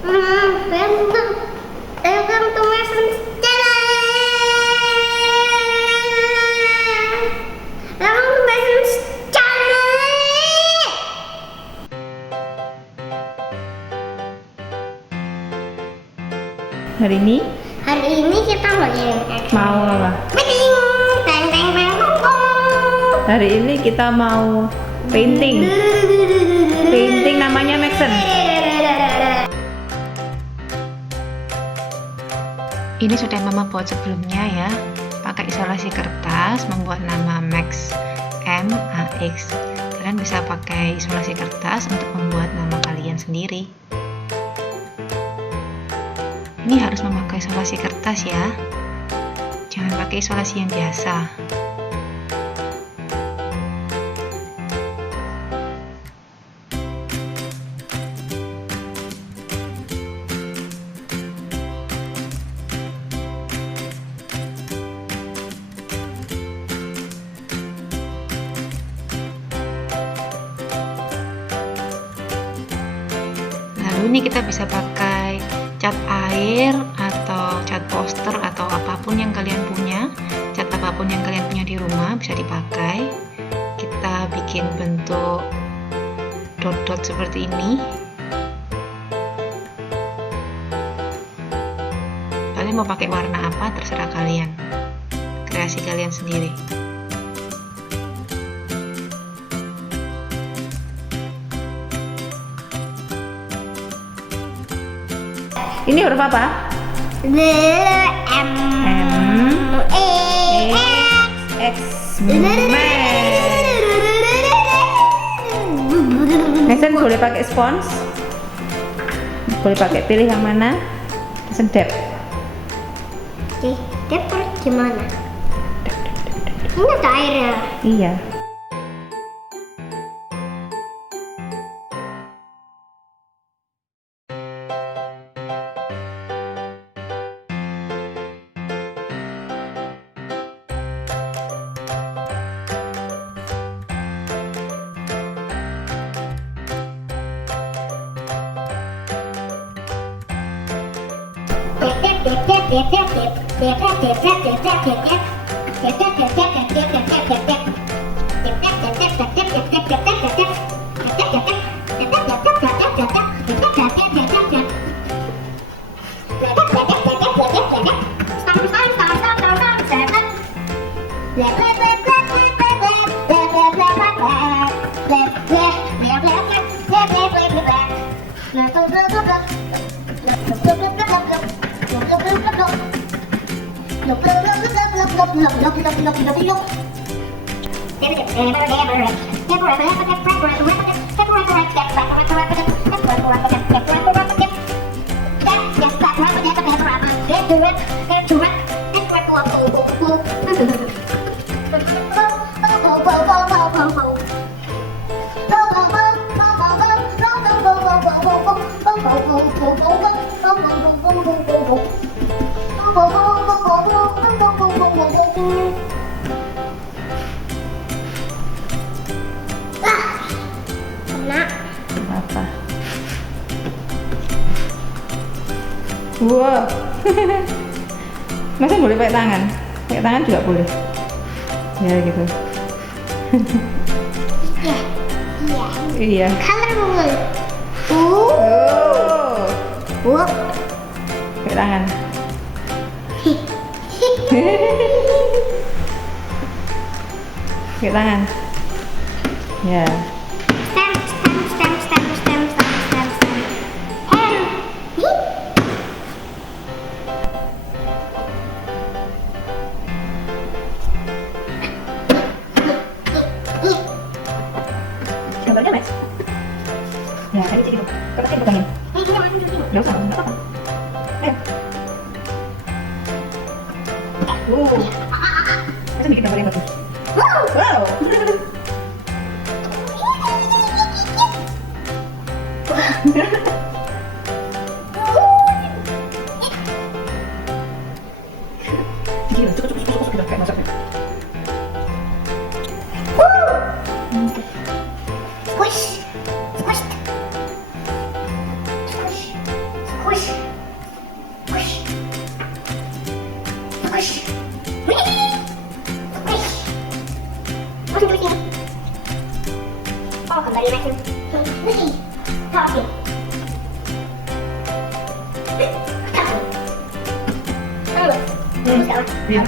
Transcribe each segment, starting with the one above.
Welcome to Maxon's channel. Welcome to Maxon's channel. Hari ini kita mau apa? Hari ini kita mau painting. Painting namanya Maxon. Ini sudah mama buat sebelumnya ya. Pakai isolasi kertas, membuat nama Max MAX. Kalian bisa pakai isolasi kertas untuk membuat nama kalian sendiri. Ini harus memakai isolasi kertas ya. Jangan pakai isolasi yang biasa. Lalu ini kita bisa pakai cat air atau cat poster atau apapun yang kalian punya. Cat apapun yang kalian punya di rumah bisa dipakai. Kita bikin bentuk dot-dot seperti ini. Kalian mau pakai warna apa terserah kalian. Kreasi kalian sendiri. Ini huruf apa? M E X. Maxon boleh pakai spons, boleh pakai pilih yang mana. Sedap. Dapur gimana? Ini ada air ya? Iya. Apa? Wow. Masa boleh pakai tangan? Pakai tangan juga boleh. Ya gitu. Iya. Colorful. Pakai tangan. Pakai tangan. Ya. Gambarnya Max. Ya, tadi gitu. Coba kita bukanya. Nggak usah, nggak apa-apa. Ayo. Masa bikin gambar yang bagus. Wow. Cukup udah kayak masaknya. Squish, squish, squish, tulisnya. Oh, kembali Maxon. Lagi. Oke. Iya.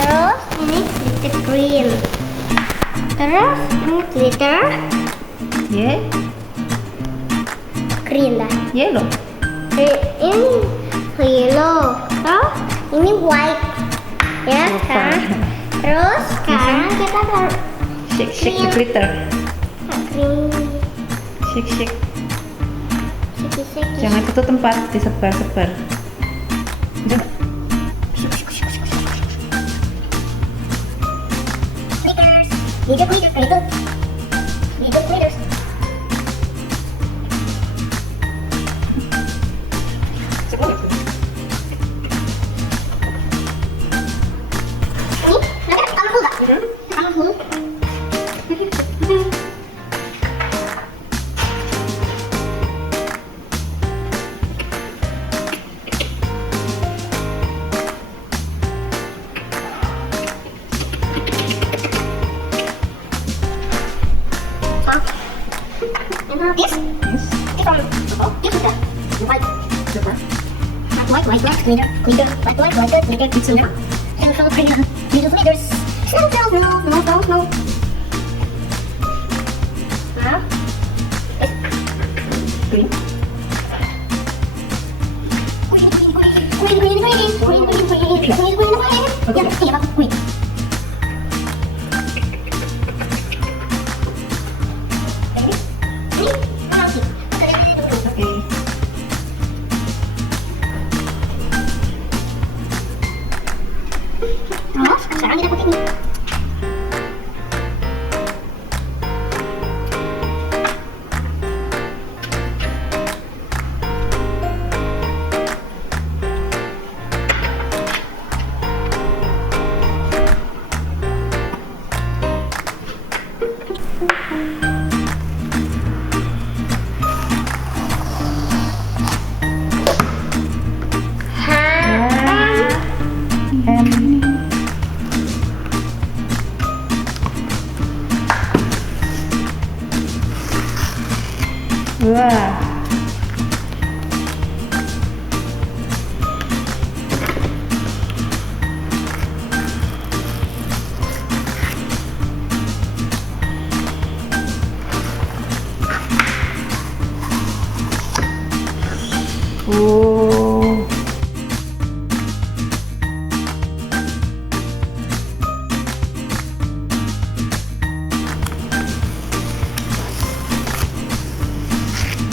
Terus ini glitter green. Terus ini glitter Yeah. green dah. Yellow. Ini yellow. Terus ini white. Ya kan? Terus sekarang kita taruh Shake the glitter. green. Shake. Siki. Jangan satu tempat, disebar-sebar. Glitter. Ini, kamu full gak? Kamu full? This? Yes. This one. This is the white. White, glitter. White, glitter. It's in there. And so pretty. Little glitters. No. Huh? Green. Green. Okay. Terus sekarang kita pakai ini. Wah. Oh.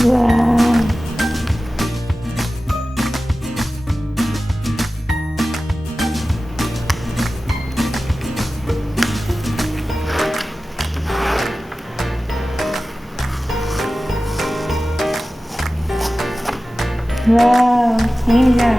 Wow. Wow, ini ya.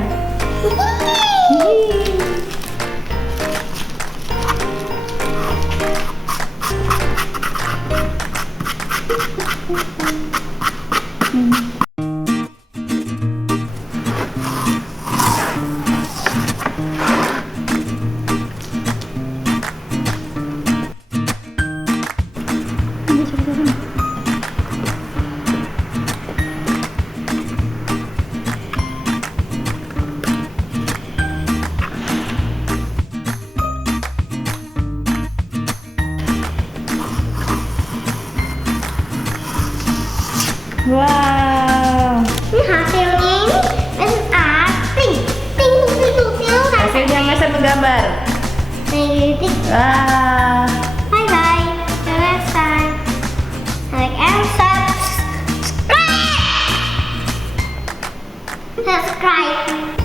Wow. Ini hasilnya ini pink. Pink. Hasilnya Wah. Bye bye. Till next time. Like and subscribe. Subscribe.